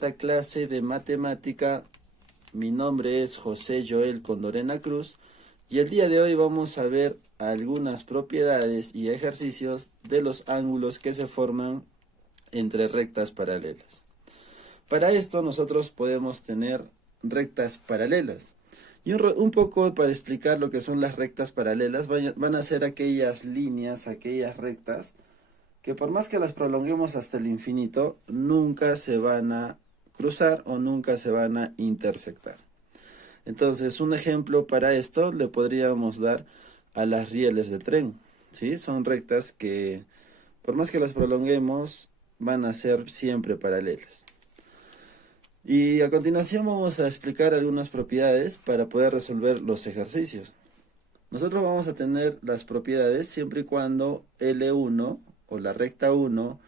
esta clase de matemática. Mi nombre es José Joel Condorena Cruz y el día de hoy vamos a ver algunas propiedades y ejercicios de los ángulos que se forman entre rectas paralelas. Para esto nosotros podemos tener rectas paralelas. Y un poco para explicar lo que son las rectas paralelas, van a ser aquellas líneas, aquellas rectas, que por más que las prolonguemos hasta el infinito, nunca se van a cruzar o nunca se van a intersectar. Entonces, un ejemplo para esto le podríamos dar a las rieles de tren, ¿sí? Son rectas que, por más que las prolonguemos, van a ser siempre paralelas. Y a continuación vamos a explicar algunas propiedades para poder resolver los ejercicios. Nosotros vamos a tener las propiedades siempre y cuando L1 o la recta 1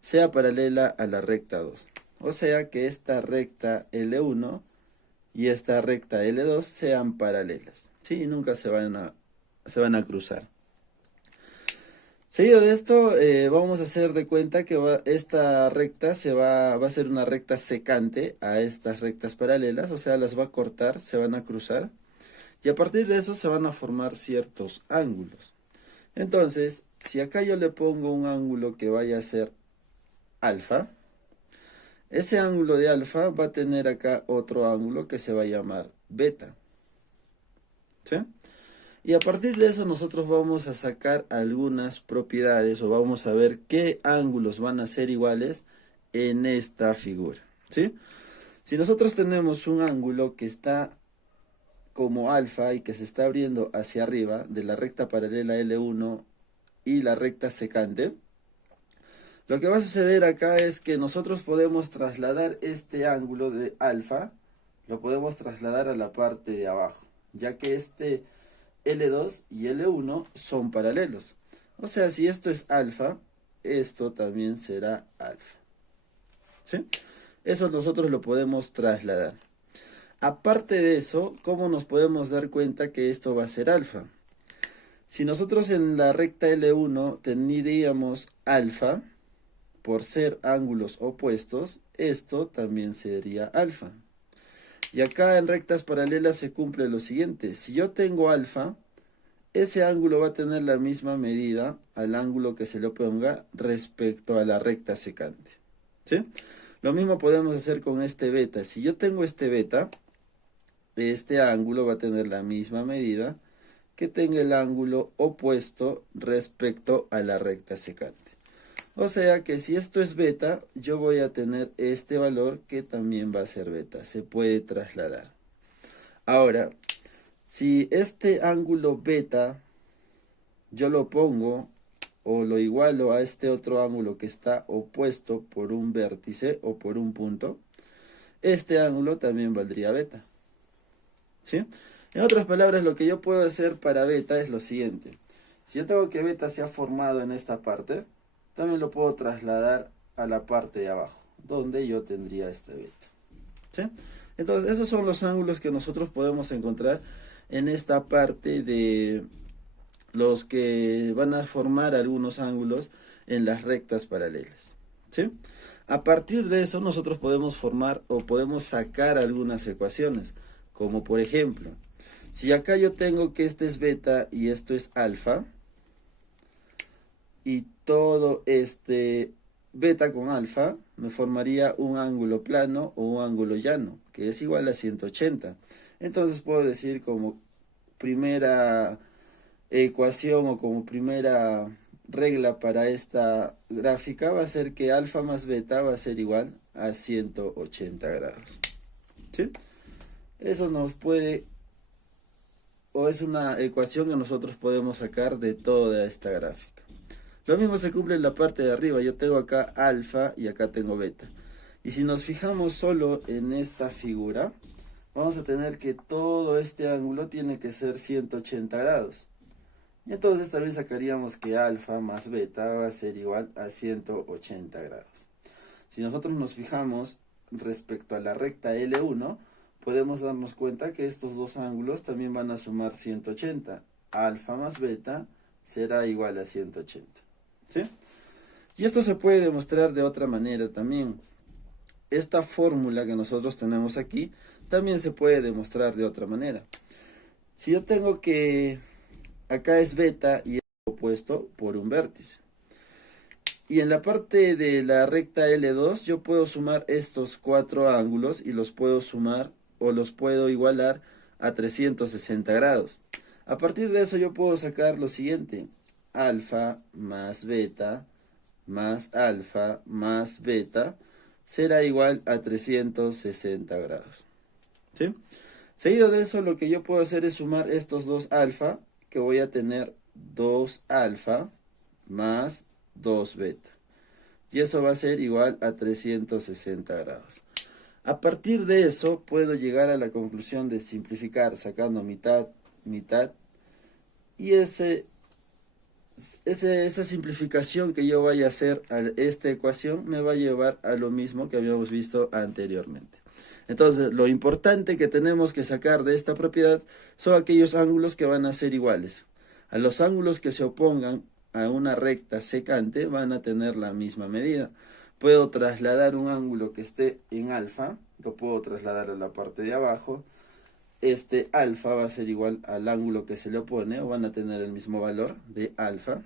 sea paralela a la recta 2. O sea que esta recta L1 y esta recta L2 sean paralelas, ¿sí? Y nunca se van a cruzar. Seguido de esto, vamos a hacer de cuenta que esta recta va a ser una recta secante a estas rectas paralelas, o sea, las va a cortar, se van a cruzar, y a partir de eso se van a formar ciertos ángulos. Entonces, si acá yo le pongo un ángulo que vaya a ser alfa, ese ángulo de alfa va a tener acá otro ángulo que se va a llamar beta, ¿sí? Y a partir de eso nosotros vamos a sacar algunas propiedades o vamos a ver qué ángulos van a ser iguales en esta figura, ¿sí? Si nosotros tenemos un ángulo que está como alfa y que se está abriendo hacia arriba de la recta paralela L1 y la recta secante, lo que va a suceder acá es que nosotros podemos trasladar este ángulo de alfa, lo podemos trasladar a la parte de abajo, ya que este L2 y L1 son paralelos. O sea, si esto es alfa, esto también será alfa, ¿sí? Eso nosotros lo podemos trasladar. Aparte de eso, ¿cómo nos podemos dar cuenta que esto va a ser alfa? Si nosotros en la recta L1 tendríamos alfa, por ser ángulos opuestos, esto también sería alfa. Y acá en rectas paralelas se cumple lo siguiente. Si yo tengo alfa, ese ángulo va a tener la misma medida al ángulo que se le ponga respecto a la recta secante, ¿sí? Lo mismo podemos hacer con este beta. Si yo tengo este beta, este ángulo va a tener la misma medida que tenga el ángulo opuesto respecto a la recta secante. O sea que si esto es beta, yo voy a tener este valor que también va a ser beta. Se puede trasladar. Ahora, si este ángulo beta yo lo pongo o lo igualo a este otro ángulo que está opuesto por un vértice o por un punto, este ángulo también valdría beta, ¿sí? En otras palabras, lo que yo puedo hacer para beta es lo siguiente. Si yo tengo que beta se ha formado en esta parte, también lo puedo trasladar a la parte de abajo, donde yo tendría este beta, ¿sí? Entonces, esos son los ángulos que nosotros podemos encontrar en esta parte de los que van a formar algunos ángulos en las rectas paralelas, ¿sí? A partir de eso, nosotros podemos formar o podemos sacar algunas ecuaciones, como por ejemplo, si acá yo tengo que este es beta y esto es alfa, y todo este beta con alfa me formaría un ángulo plano o un ángulo llano, que es igual a 180. Entonces puedo decir como primera ecuación o como primera regla para esta gráfica va a ser que alfa más beta va a ser igual a 180 grados, ¿sí? Eso nos puede, o es una ecuación que nosotros podemos sacar de toda esta gráfica. Lo mismo se cumple en la parte de arriba. Yo tengo acá alfa y acá tengo beta. Y si nos fijamos solo en esta figura, vamos a tener que todo este ángulo tiene que ser 180 grados. Y entonces también sacaríamos que alfa más beta va a ser igual a 180 grados. Si nosotros nos fijamos respecto a la recta L1, podemos darnos cuenta que estos dos ángulos también van a sumar 180. Alfa más beta será igual a 180. ¿Sí? Y esto se puede demostrar de otra manera también. esta fórmula que nosotros tenemos aquí también se puede demostrar de otra manera. Si yo tengo que acá es beta y es opuesto por un vértice. Y en la parte de la recta L2 yo puedo sumar estos cuatro ángulos y los puedo sumar o los puedo igualar a 360 grados. A partir de eso yo puedo sacar lo siguiente: alfa más beta más alfa más beta será igual a 360 grados. ¿Sí? Seguido de eso, lo que yo puedo hacer es sumar estos dos alfa, que voy a tener 2 alfa más 2 beta. Y eso va a ser igual a 360 grados. A partir de eso, puedo llegar a la conclusión de simplificar sacando mitad, mitad. Y esa simplificación que yo vaya a hacer a esta ecuación me va a llevar a lo mismo que habíamos visto anteriormente. Entonces, lo importante que tenemos que sacar de esta propiedad son aquellos ángulos que van a ser iguales. A los ángulos que se opongan a una recta secante van a tener la misma medida. Puedo trasladar un ángulo que esté en alfa, lo puedo trasladar a la parte de abajo. Este alfa va a ser igual al ángulo que se le opone, o van a tener el mismo valor de alfa.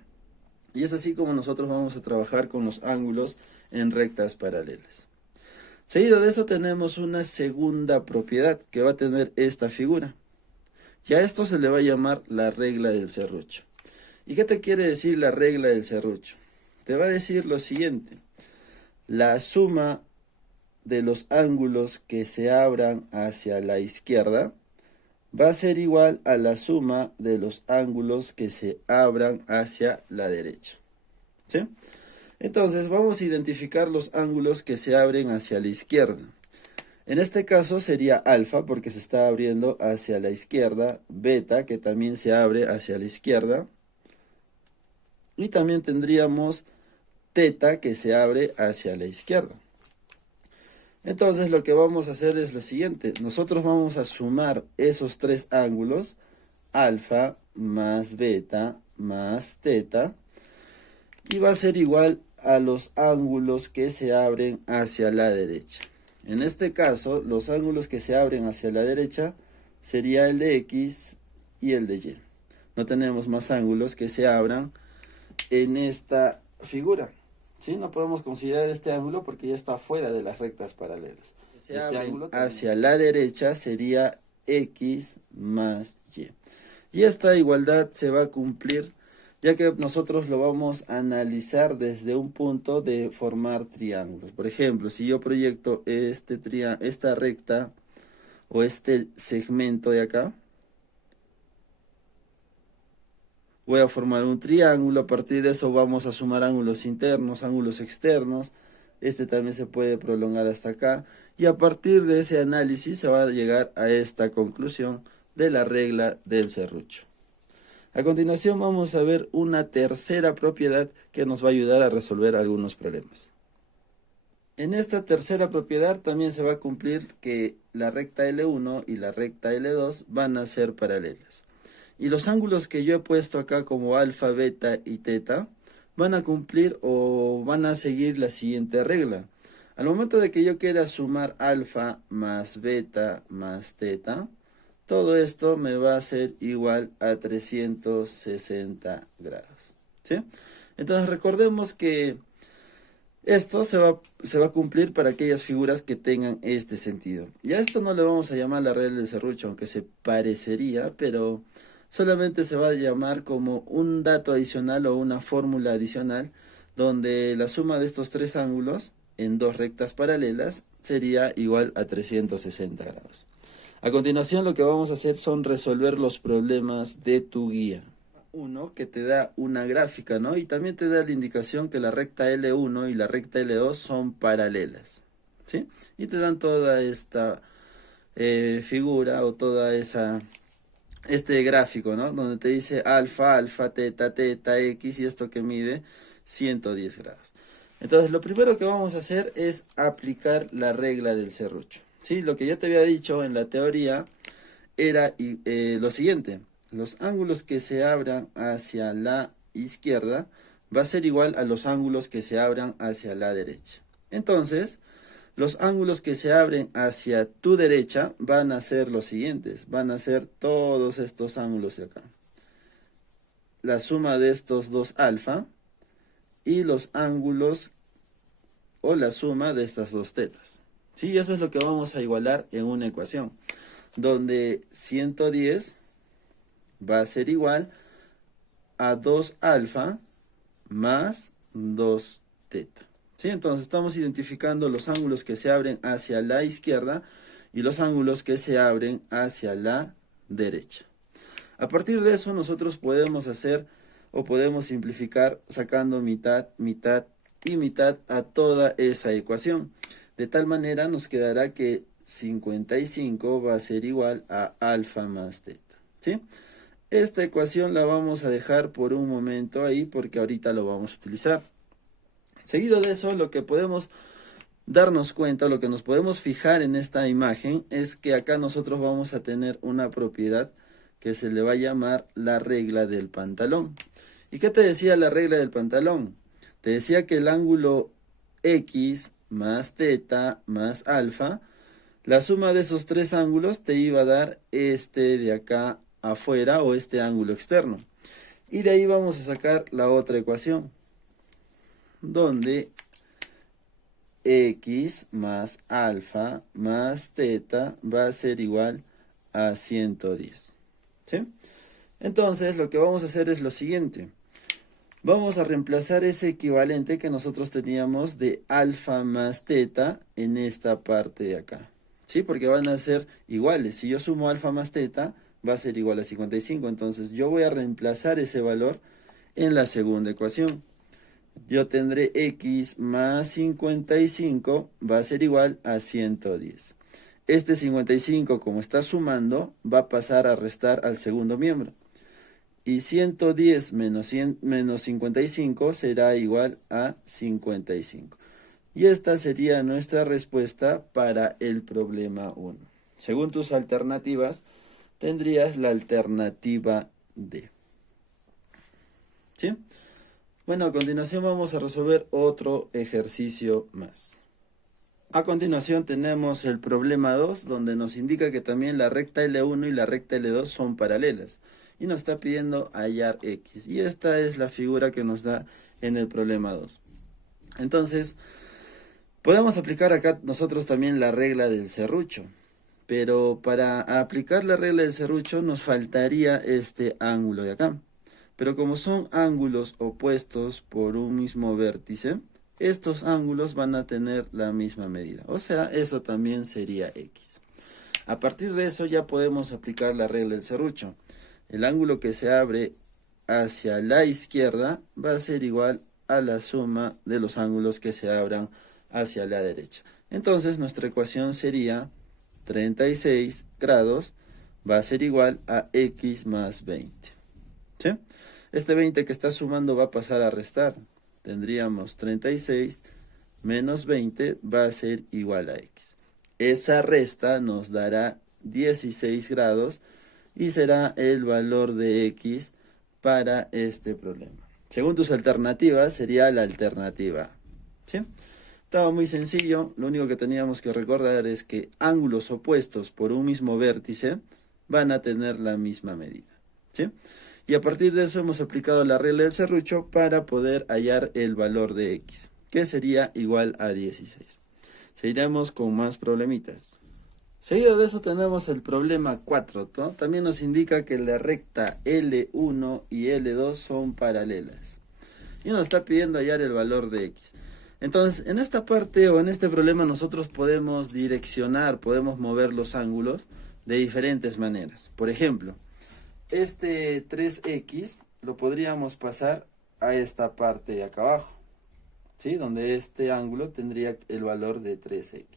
Y es así como nosotros vamos a trabajar con los ángulos en rectas paralelas. Seguido de eso tenemos una segunda propiedad que va a tener esta figura. Y a esto se le va a llamar la regla del serrucho. ¿Y qué te quiere decir la regla del serrucho? Te va a decir lo siguiente: la suma de los ángulos que se abran hacia la izquierda va a ser igual a la suma de los ángulos que se abran hacia la derecha. ¿Sí? Entonces vamos a identificar los ángulos que se abren hacia la izquierda. En este caso sería alfa porque se está abriendo hacia la izquierda, beta que también se abre hacia la izquierda, y también tendríamos teta que se abre hacia la izquierda. Entonces lo que vamos a hacer es lo siguiente: nosotros vamos a sumar esos tres ángulos, alfa más beta más teta, y va a ser igual a los ángulos que se abren hacia la derecha. En este caso, los ángulos que se abren hacia la derecha sería el de X y el de Y. No tenemos más ángulos que se abran en esta figura. ¿Sí? No podemos considerar este ángulo porque ya está fuera de las rectas paralelas. Este ángulo hacia la derecha sería X más Y. Y esta igualdad se va a cumplir ya que nosotros lo vamos a analizar desde un punto de formar triángulos. Por ejemplo, si yo proyecto esta recta o este segmento de acá, voy a formar un triángulo. A partir de eso vamos a sumar ángulos internos, ángulos externos. Este también se puede prolongar hasta acá. Y a partir de ese análisis se va a llegar a esta conclusión de la regla del serrucho. A continuación vamos a ver una tercera propiedad que nos va a ayudar a resolver algunos problemas. En esta tercera propiedad también se va a cumplir que la recta L1 y la recta L2 van a ser paralelas. Y los ángulos que yo he puesto acá como alfa, beta y teta van a cumplir o van a seguir la siguiente regla. Al momento de que yo quiera sumar alfa más beta más teta, todo esto me va a ser igual a 360 grados. ¿Sí? Entonces recordemos que esto se va a cumplir para aquellas figuras que tengan este sentido. Y a esto no le vamos a llamar la regla del serrucho, aunque se parecería, pero solamente se va a llamar como un dato adicional o una fórmula adicional, donde la suma de estos tres ángulos en dos rectas paralelas sería igual a 360 grados. A continuación lo que vamos a hacer son resolver los problemas de tu guía. Uno que te da una gráfica, ¿no? Y también te da la indicación que la recta L1 y la recta L2 son paralelas, ¿sí? Y te dan toda esta figura o toda este gráfico, ¿no? Donde te dice alfa, alfa, teta, teta, X y esto que mide 110 grados. Entonces lo primero que vamos a hacer es aplicar la regla del serrucho. Sí, lo que yo te había dicho en la teoría era lo siguiente: los ángulos que se abran hacia la izquierda va a ser igual a los ángulos que se abran hacia la derecha. Entonces, Los ángulos que se abren hacia tu derecha van a ser los siguientes. Van a ser todos estos ángulos de acá. La suma de estos dos alfa y los ángulos o la suma de estas dos tetas. ¿Sí? Eso es lo que vamos a igualar en una ecuación, donde 110 va a ser igual a 2 alfa más 2 teta. ¿Sí? Entonces estamos identificando los ángulos que se abren hacia la izquierda y los ángulos que se abren hacia la derecha. A partir de eso nosotros podemos hacer o podemos simplificar sacando mitad, mitad y mitad a toda esa ecuación. De tal manera nos quedará que 55 va a ser igual a alfa más teta. ¿Sí? Esta ecuación la vamos a dejar por un momento ahí porque ahorita lo vamos a utilizar. Seguido de eso, lo que podemos darnos cuenta, lo que nos podemos fijar en esta imagen es que acá nosotros vamos a tener una propiedad que se le va a llamar la regla del pantalón. ¿Y qué te decía la regla del pantalón? Te decía que el ángulo X más teta más alfa, la suma de esos tres ángulos te iba a dar este de acá afuera o este ángulo externo. Y de ahí vamos a sacar la otra ecuación, donde X más alfa más teta va a ser igual a 110. ¿Sí? Entonces lo que vamos a hacer es lo siguiente. Vamos a reemplazar ese equivalente que nosotros teníamos de alfa más teta en esta parte de acá. ¿Sí? Porque van a ser iguales. Si yo sumo alfa más teta, va a ser igual a 55. Entonces yo voy a reemplazar ese valor en la segunda ecuación. Yo tendré X más 55 va a ser igual a 110. Este 55, como está sumando, va a pasar a restar al segundo miembro. Y 110 menos 55 será igual a 55. Y esta sería nuestra respuesta para el problema 1. Según tus alternativas, tendrías la alternativa D. ¿Sí? Bueno, a continuación vamos a resolver otro ejercicio más. A continuación tenemos el problema 2, donde nos indica que también la recta L1 y la recta L2 son paralelas. Y nos está pidiendo hallar X. Y esta es la figura que nos da en el problema 2. Entonces, podemos aplicar acá nosotros también la regla del serrucho. Pero para aplicar la regla del serrucho nos faltaría este ángulo de acá. Pero como son ángulos opuestos por un mismo vértice, estos ángulos van a tener la misma medida. O sea, eso también sería X. A partir de eso ya podemos aplicar la regla del serrucho. El ángulo que se abre hacia la izquierda va a ser igual a la suma de los ángulos que se abran hacia la derecha. Entonces nuestra ecuación sería 36 grados va a ser igual a X más 20. ¿Sí? Este 20 que está sumando va a pasar a restar. Tendríamos 36 menos 20 va a ser igual a X. Esa resta nos dará 16 grados y será el valor de X para este problema. Según tus alternativas, sería la alternativa A. ¿Sí? Estaba muy sencillo, lo único que teníamos que recordar es que ángulos opuestos por un mismo vértice van a tener la misma medida. ¿Sí? Y a partir de eso hemos aplicado la regla del serrucho para poder hallar el valor de X, que sería igual a 16. Seguiremos con más problemitas. Seguido de eso tenemos el problema 4, ¿no? También nos indica que la recta L1 y L2 son paralelas. Y nos está pidiendo hallar el valor de X. Entonces, en esta parte o en este problema nosotros podemos direccionar, podemos mover los ángulos de diferentes maneras. Por ejemplo, este 3X lo podríamos pasar a esta parte de acá abajo, ¿sí? Donde este ángulo tendría el valor de 3X.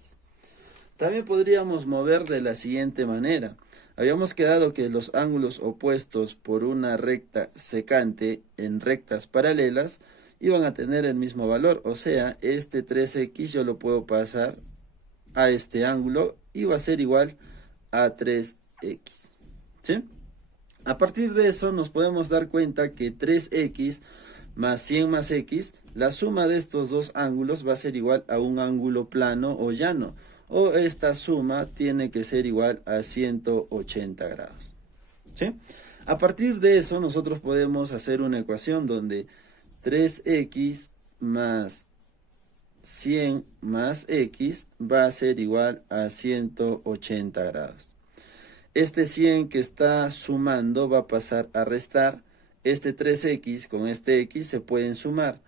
También podríamos mover de la siguiente manera. Habíamos quedado que los ángulos opuestos por una recta secante en rectas paralelas iban a tener el mismo valor. O sea, este 3X yo lo puedo pasar a este ángulo y va a ser igual a 3X. ¿Sí? A partir de eso nos podemos dar cuenta que 3X más 100 más X, la suma de estos dos ángulos va a ser igual a un ángulo plano o llano, o esta suma tiene que ser igual a 180 grados. ¿Sí? A partir de eso nosotros podemos hacer una ecuación donde 3x más 100 más x va a ser igual a 180 grados. Este 100 que está sumando va a pasar a restar. Este 3x con este x se pueden sumar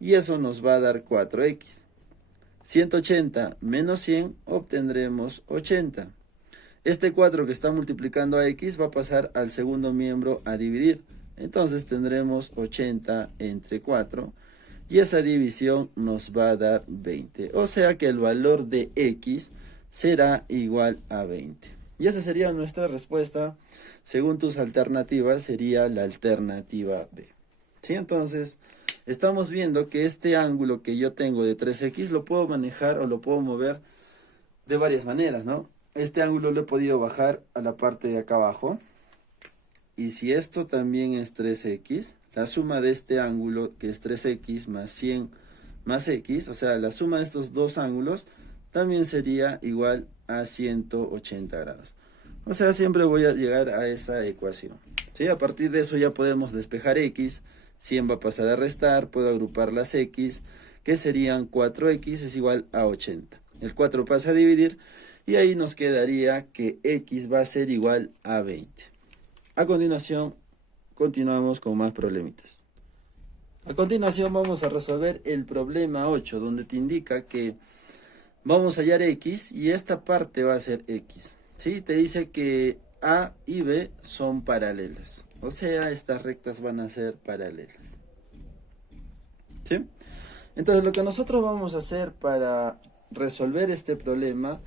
y eso nos va a dar 4x. 180 menos 100 obtendremos 80. Este 4 que está multiplicando a x va a pasar al segundo miembro a dividir. Entonces tendremos 80 entre 4 y esa división nos va a dar 20. O sea que el valor de x será igual a 20. Y esa sería nuestra respuesta. Según tus alternativas sería la alternativa B. ¿Sí? Entonces estamos viendo que este ángulo que yo tengo de 3x lo puedo manejar o lo puedo mover de varias maneras, ¿no? Este ángulo lo he podido bajar a la parte de acá abajo. Y si esto también es 3x, la suma de este ángulo, que es 3x más 100 más x, o sea, la suma de estos dos ángulos, también sería igual a 180 grados. O sea, siempre voy a llegar a esa ecuación. ¿Sí? A partir de eso ya podemos despejar x, 100 va a pasar a restar, puedo agrupar las x, que serían 4x es igual a 80. El 4 pasa a dividir y ahí nos quedaría que x va a ser igual a 20. A continuación, continuamos con más problemitas. A continuación vamos a resolver el problema 8, donde te indica que vamos a hallar x y esta parte va a ser x. ¿Sí? Te dice que A y B son paralelas. O sea, estas rectas van a ser paralelas. ¿Sí? Entonces, lo que nosotros vamos a hacer para resolver este problema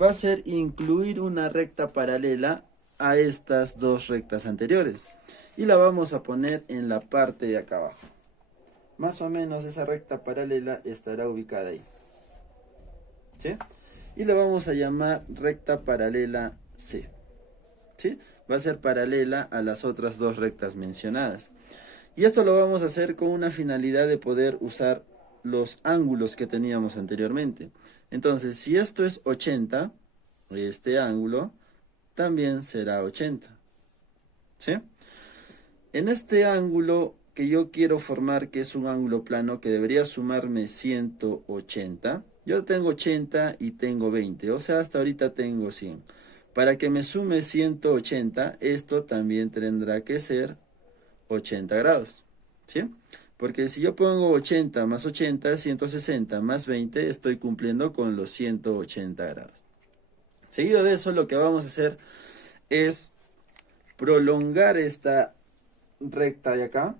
va a ser incluir una recta paralela a estas dos rectas anteriores. Y la vamos a poner en la parte de acá abajo. Más o menos esa recta paralela estará ubicada ahí. ¿Sí? Y la vamos a llamar recta paralela C. ¿Sí? Va a ser paralela a las otras dos rectas mencionadas. Y esto lo vamos a hacer con una finalidad de poder usar los ángulos que teníamos anteriormente. Entonces, si esto es 80, este ángulo también será 80. ¿Sí? En este ángulo que yo quiero formar, que es un ángulo plano, que debería sumarme 180, yo tengo 80 y tengo 20, o sea, hasta ahorita tengo 100. Para que me sume 180, esto también tendrá que ser 80 grados, ¿sí? Porque si yo pongo 80 más 80, 160 más 20, estoy cumpliendo con los 180 grados. Seguido de eso, lo que vamos a hacer es prolongar esta recta de acá,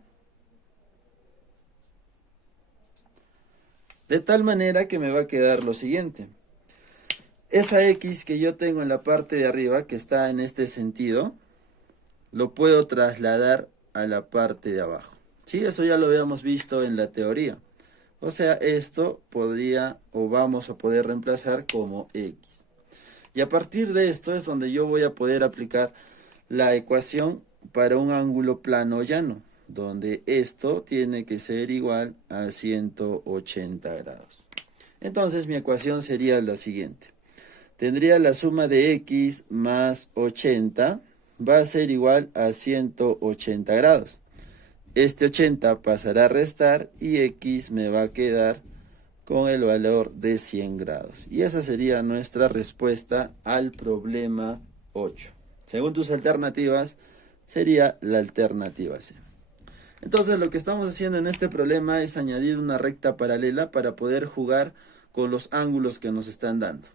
de tal manera que me va a quedar lo siguiente. Esa x que yo tengo en la parte de arriba, que está en este sentido, lo puedo trasladar a la parte de abajo. Sí, eso ya lo habíamos visto en la teoría. O sea, esto podría o vamos a poder reemplazar como x. Y a partir de esto es donde yo voy a poder aplicar la ecuación para un ángulo plano llano, donde esto tiene que ser igual a 180 grados. Entonces mi ecuación sería la siguiente. Tendría la suma de x más 80 va a ser igual a 180 grados. Este 80 pasará a restar y x me va a quedar con el valor de 100 grados. Y esa sería nuestra respuesta al problema 8. Según tus alternativas, sería la alternativa C. Entonces lo que estamos haciendo en este problema es añadir una recta paralela para poder jugar con los ángulos que nos están dando.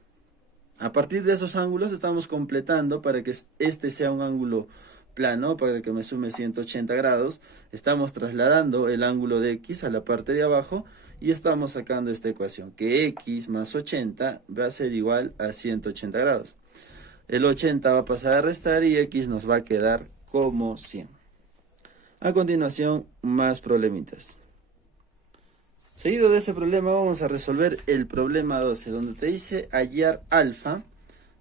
A partir de esos ángulos estamos completando para que este sea un ángulo plano, para que me sume 180 grados. Estamos trasladando el ángulo de x a la parte de abajo y estamos sacando esta ecuación, que x más 80 va a ser igual a 180 grados. El 80 va a pasar a restar y x nos va a quedar como 100. A continuación, más problemitas. Seguido de ese problema vamos a resolver el problema 12, donde te dice hallar alfa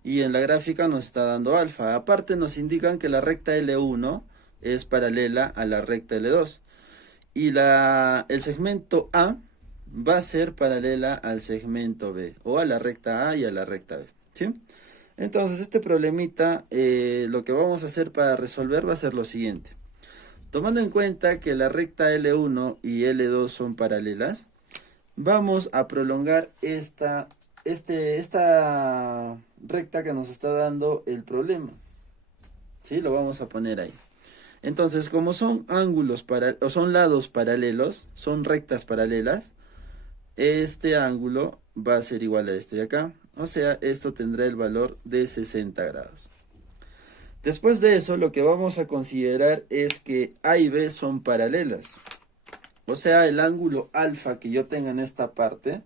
y en la gráfica nos está dando alfa. Aparte nos indican que la recta L1 es paralela a la recta L2. Y el segmento A va a ser paralela al segmento B, o a la recta A y a la recta B, ¿sí? Entonces este problemita, lo que vamos a hacer para resolver va a ser lo siguiente. Tomando en cuenta que la recta L1 y L2 son paralelas, vamos a prolongar esta recta que nos está dando el problema, ¿sí? Lo vamos a poner ahí. Entonces, como son o son lados paralelos, son rectas paralelas, este ángulo va a ser igual a este de acá. O sea, esto tendrá el valor de 60 grados. Después de eso, lo que vamos a considerar es que A y B son paralelas. O sea, el ángulo alfa que yo tenga en esta parte,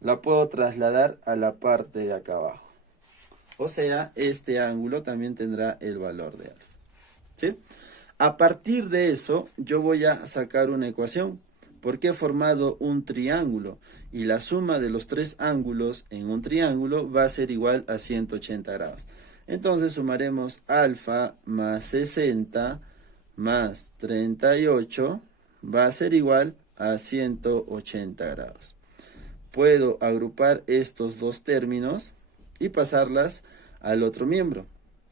la puedo trasladar a la parte de acá abajo. O sea, este ángulo también tendrá el valor de alfa, ¿sí? A partir de eso, yo voy a sacar una ecuación, porque he formado un triángulo, y la suma de los tres ángulos en un triángulo va a ser igual a 180 grados. Entonces sumaremos alfa más 60 más 38 va a ser igual a 180 grados. Puedo agrupar estos dos términos y pasarlas al otro miembro.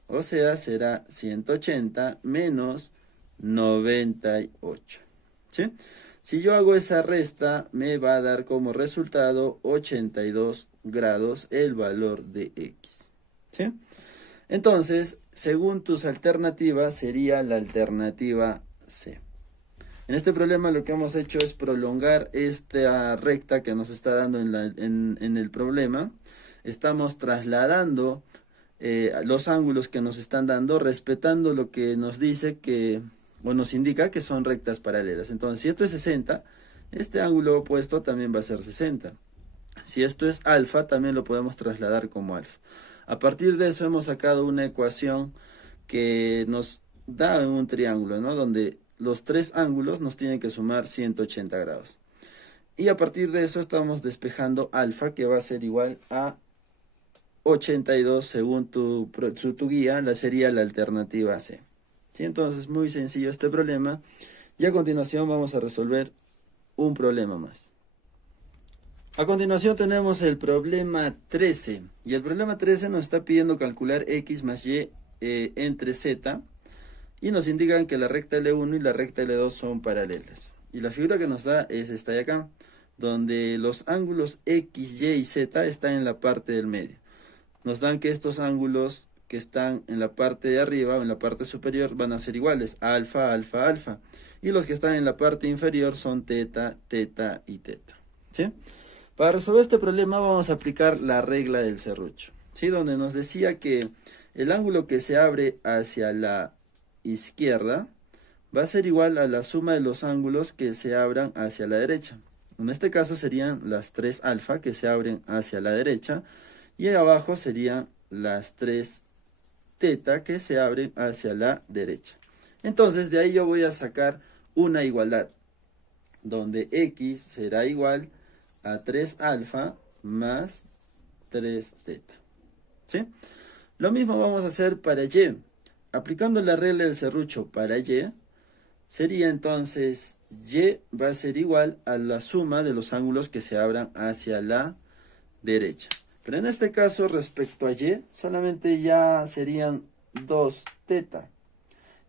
O sea, será 180 menos 98. ¿Sí? Si yo hago esa resta, me va a dar como resultado 82 grados el valor de X. ¿Sí? Entonces, según tus alternativas, sería la alternativa C. En este problema lo que hemos hecho es prolongar esta recta que nos está dando en el problema. Estamos trasladando los ángulos que nos están dando, respetando lo que nos dice o nos indica que son rectas paralelas. Entonces, si esto es 60, este ángulo opuesto también va a ser 60. Si esto es alfa, también lo podemos trasladar como alfa. A partir de eso hemos sacado una ecuación que nos da un triángulo, ¿no? Donde los tres ángulos nos tienen que sumar 180 grados. Y a partir de eso estamos despejando alfa, que va a ser igual a 82 según tu guía, sería la alternativa C. ¿Sí? Entonces, muy sencillo este problema. Y a continuación vamos a resolver un problema más. A continuación tenemos el problema 13. Y el problema 13 nos está pidiendo calcular X más Y entre Z. Y nos indican que la recta L1 y la recta L2 son paralelas. Y la figura que nos da es esta de acá, donde los ángulos X, Y y Z están en la parte del medio. Nos dan que estos ángulos que están en la parte de arriba o en la parte superior van a ser iguales, alfa, alfa, alfa. Y los que están en la parte inferior son teta, teta y teta. ¿Sí? Para resolver este problema vamos a aplicar la regla del serrucho, ¿sí? Donde nos decía que el ángulo que se abre hacia la izquierda va a ser igual a la suma de los ángulos que se abran hacia la derecha. En este caso serían las 3 alfa que se abren hacia la derecha y abajo serían las 3 teta que se abren hacia la derecha. Entonces de ahí yo voy a sacar una igualdad donde X será igual a 3 alfa más 3 teta. ¿Sí? Lo mismo vamos a hacer para Y. Aplicando la regla del serrucho para Y, sería entonces Y va a ser igual a la suma de los ángulos que se abran hacia la derecha. Pero en este caso, respecto a Y, solamente ya serían 2 teta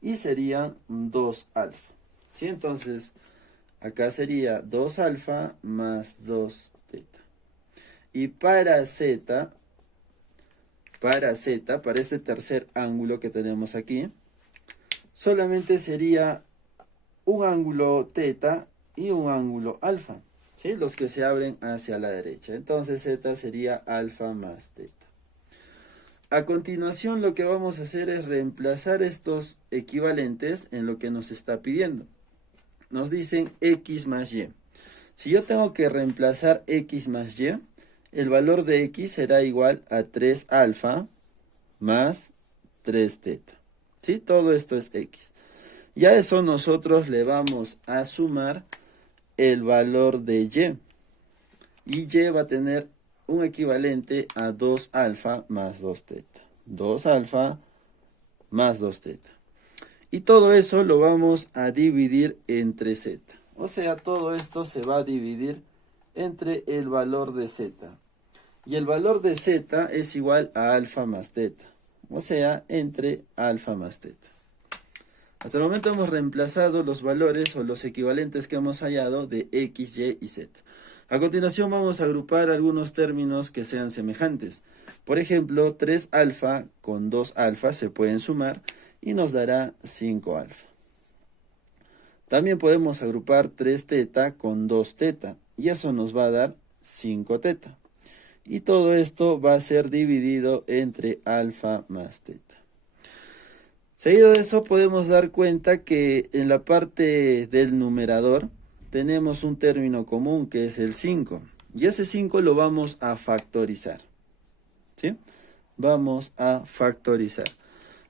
y serían 2 alfa. ¿Sí? Entonces, acá sería 2 alfa más 2 teta. Y para Z, para este tercer ángulo que tenemos aquí, solamente sería un ángulo teta y un ángulo alfa, ¿sí? Los que se abren hacia la derecha. Entonces Z sería alfa más teta. A continuación lo que vamos a hacer es reemplazar estos equivalentes en lo que nos está pidiendo. Nos dicen X más Y. Si yo tengo que reemplazar X más Y, el valor de X será igual a 3 alfa más 3 teta. ¿Sí? Todo esto es X. Y a eso nosotros le vamos a sumar el valor de Y. Y Y va a tener un equivalente a 2 alfa más 2 teta. 2 alfa más 2 teta. Y todo eso lo vamos a dividir entre z. O sea, todo esto se va a dividir entre el valor de z. Y el valor de z es igual a alfa más teta. O sea, entre alfa más teta. Hasta el momento hemos reemplazado los valores o los equivalentes que hemos hallado de x, y y z. A continuación vamos a agrupar algunos términos que sean semejantes. Por ejemplo, 3 alfa con 2 alfa se pueden sumar y nos dará 5 alfa. También podemos agrupar 3 teta con 2 teta y eso nos va a dar 5 teta. Y todo esto va a ser dividido entre alfa más teta. Seguido de eso podemos dar cuenta que en la parte del numerador tenemos un término común que es el 5. Y ese 5 lo vamos a factorizar. ¿Sí? Vamos a factorizar.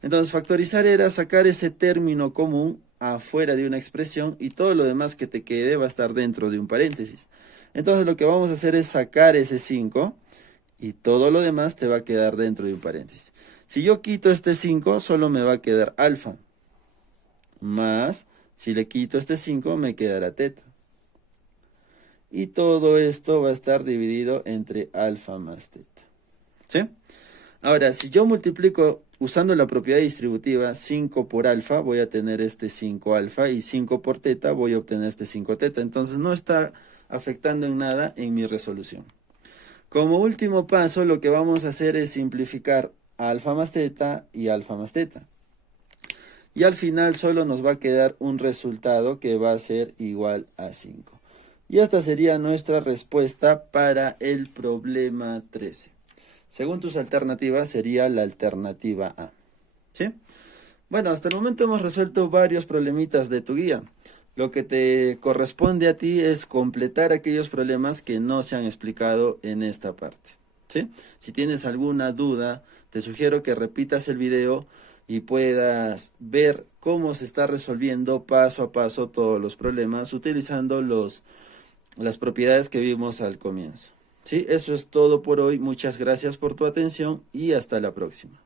Entonces factorizar era sacar ese término común afuera de una expresión y todo lo demás que te quede va a estar dentro de un paréntesis. Entonces lo que vamos a hacer es sacar ese 5 y todo lo demás te va a quedar dentro de un paréntesis. Si yo quito este 5, solo me va a quedar alfa. Más, si le quito este 5, me quedará teta. Y todo esto va a estar dividido entre alfa más teta. ¿Sí? Ahora, si yo multiplico usando la propiedad distributiva 5 por alfa, voy a tener este 5 alfa y 5 por teta voy a obtener este 5 teta. Entonces no está afectando en nada en mi resolución. Como último paso, lo que vamos a hacer es simplificar alfa más teta y alfa más teta. Y al final solo nos va a quedar un resultado que va a ser igual a 5. Y esta sería nuestra respuesta para el problema 13. Según tus alternativas sería la alternativa A. ¿Sí? Bueno, hasta el momento hemos resuelto varios problemitas de tu guía. Lo que te corresponde a ti es completar aquellos problemas que no se han explicado en esta parte. ¿Sí? Si tienes alguna duda, te sugiero que repitas el video y puedas ver cómo se está resolviendo paso a paso todos los problemas utilizando las propiedades que vimos al comienzo. ¿Sí? Eso es todo por hoy. Muchas gracias por tu atención y hasta la próxima.